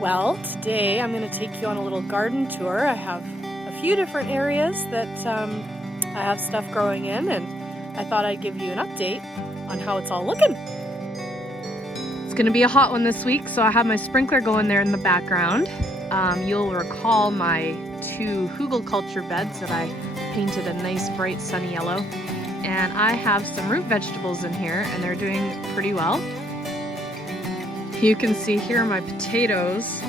Well, today I'm going to take you on a little garden tour. I have a few different areas that I have stuff growing in, and I thought I'd give you an update on how it's all looking. It's going to be a hot one this week, so I have my sprinkler going there in the background. You'll recall my two hugelkultur beds that I painted a nice bright sunny yellow, and I have some root vegetables in here and they're doing pretty well. You can see here my potatoes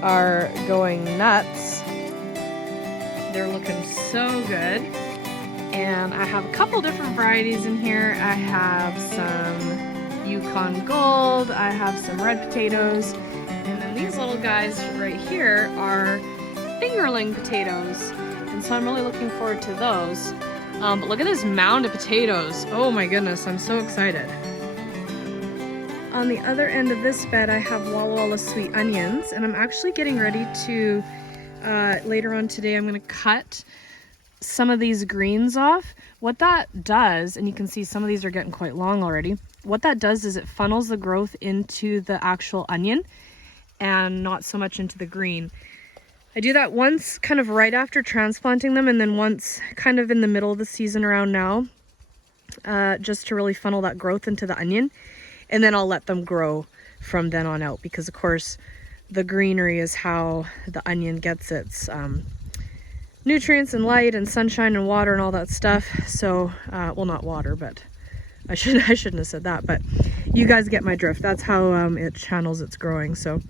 are going nuts. They're looking so good. And I have a couple different varieties in here. I have some Yukon Gold, I have some red potatoes, and then these little guys right here are fingerling potatoes. And so I'm really looking forward to those. But look at this mound of potatoes. Oh my goodness, I'm so excited. On the other end of this bed, I have Walla Walla sweet onions, and I'm actually getting ready to, later on today, I'm going to cut some of these greens off. What that does, and you can see some of these are getting quite long already, what that does is it funnels the growth into the actual onion and not so much into the green. I do that once kind of right after transplanting them, and then once kind of in the middle of the season around now, just to really funnel that growth into the onion. And then I'll let them grow from then on out, because of course the greenery is how the onion gets its nutrients and light and sunshine and water and all that stuff. So, well, not water, but I shouldn't have said that, but you guys get my drift. That's how it channels its growing. So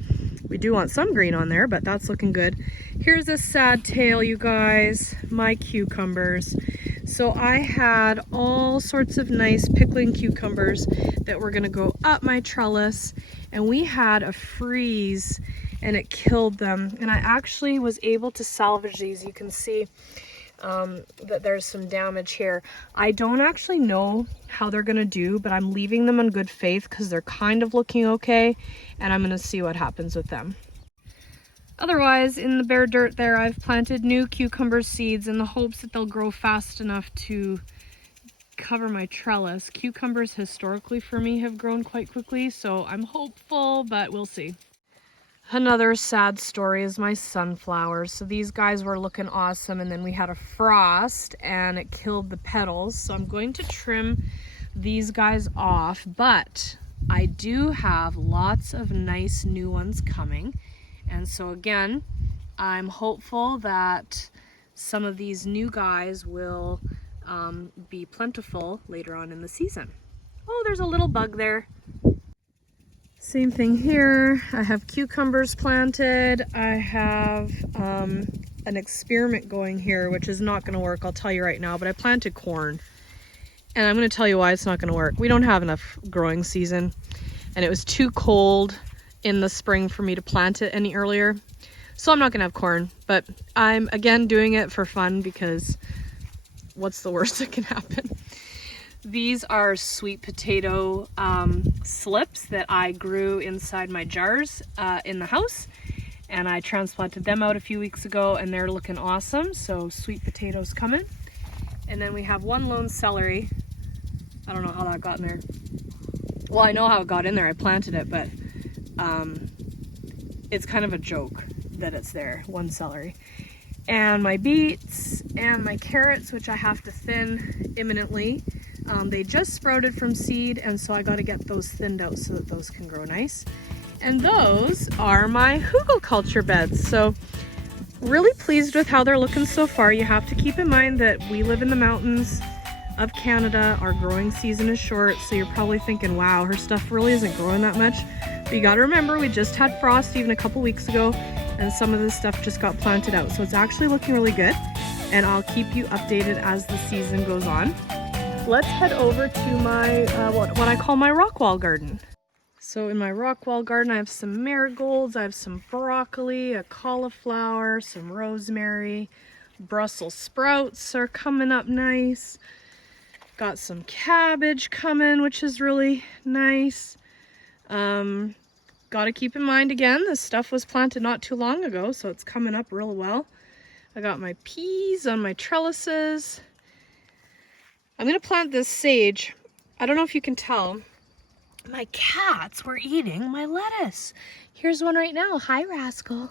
we do want some green on there, but that's looking good. Here's a sad tale, you guys, my cucumbers. So I had all sorts of nice pickling cucumbers that were gonna go up my trellis, and we had a freeze and it killed them. And I actually was able to salvage these. You can see that there's some damage here. I don't actually know how they're gonna do, but I'm leaving them in good faith because they're kind of looking okay, and I'm gonna see what happens with them. Otherwise, in the bare dirt there, I've planted new cucumber seeds in the hopes that they'll grow fast enough to cover my trellis. Cucumbers historically for me have grown quite quickly, so I'm hopeful, but we'll see. Another sad story is my sunflowers. So these guys were looking awesome, and then we had a frost and it killed the petals. So I'm going to trim these guys off, but I do have lots of nice new ones coming. And so again, I'm hopeful that some of these new guys will be plentiful later on in the season. Oh, there's a little bug there. Same thing here. I have cucumbers planted. I have an experiment going here, which is not going to work, I'll tell you right now, but I planted corn. And I'm going to tell you why it's not going to work. We don't have enough growing season, and it was too cold in the spring for me to plant it any earlier. So I'm not going to have corn, but I'm again doing it for fun because what's the worst that can happen? These are sweet potato slips that I grew inside my jars in the house, and I transplanted them out a few weeks ago, and they're looking awesome. So sweet potatoes coming. And then we have one lone celery. I don't know how that got in there. Well, I know how it got in there. I planted it, but it's kind of a joke that it's there, one celery. And my beets and my carrots, which I have to thin imminently. They just sprouted from seed, and so I got to get those thinned out so that those can grow nice. And those are my hugelkultur beds. So really pleased with how they're looking so far. You have to keep in mind that we live in the mountains of Canada. Our growing season is short, so you're probably thinking, wow, her stuff really isn't growing that much. But you got to remember, we just had frost even a couple weeks ago, and some of this stuff just got planted out. So it's actually looking really good, and I'll keep you updated as the season goes on. Let's head over to my, what I call my rock wall garden. So in my rock wall garden, I have some marigolds, I have some broccoli, a cauliflower, some rosemary, Brussels sprouts are coming up nice. Got some cabbage coming, which is really nice. Got to keep in mind again, this stuff was planted not too long ago, so it's coming up real well. I got my peas on my trellises. I'm going to plant this sage. I don't know if you can tell, my cats were eating my lettuce. Here's one right now. Hi, Rascal.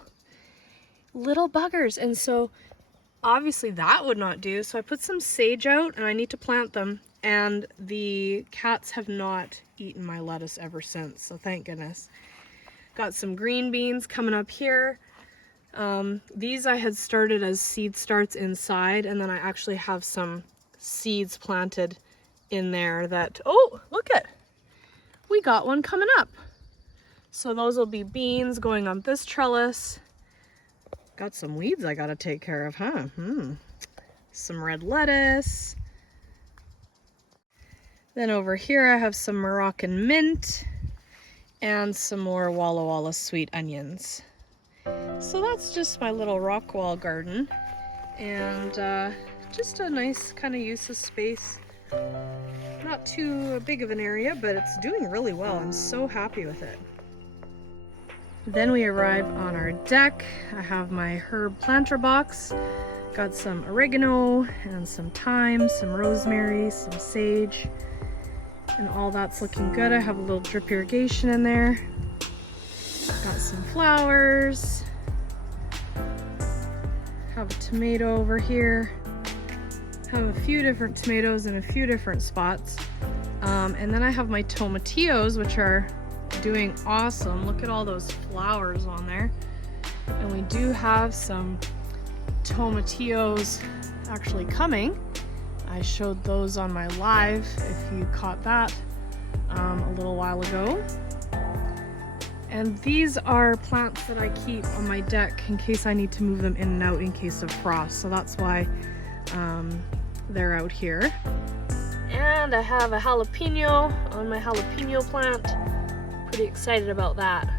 Little buggers. And so obviously that would not do. So I put some sage out and I need to plant them. And the cats have not eaten my lettuce ever since. So thank goodness. Got some green beans coming up here. These I had started as seed starts inside, and then I actually have some seeds planted in there that, oh, look at, we got one coming up. So those will be beans going on this trellis. Got some weeds I gotta take care of, huh? Some red lettuce. Then over here I have some Moroccan mint and some more Walla Walla sweet onions. So that's just my little rock wall garden, and just a nice kind of use of space. Not too big of an area, but it's doing really well. I'm so happy with it. Then we arrive on our deck. I have my herb planter box. Got some oregano and some thyme, some rosemary, some sage, and all that's looking good. I have a little drip irrigation in there. Got some flowers. Have a tomato over here. Have a few different tomatoes in a few different spots. And then I have my tomatillos, which are doing awesome. Look at all those flowers on there. And we do have some tomatillos actually coming. I showed those on my live, if you caught that, a little while ago. And these are plants that I keep on my deck in case I need to move them in and out in case of frost. So that's why they're out here. And I have a jalapeno on my jalapeno plant. Pretty excited about that.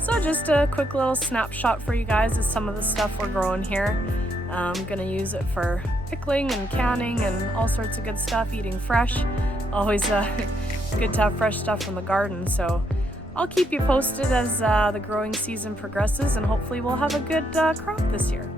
So just a quick little snapshot for you guys of some of the stuff we're growing here. I'm gonna use it for pickling and canning and all sorts of good stuff, eating fresh. Always good to have fresh stuff from the garden. So I'll keep you posted as the growing season progresses, and hopefully we'll have a good crop this year.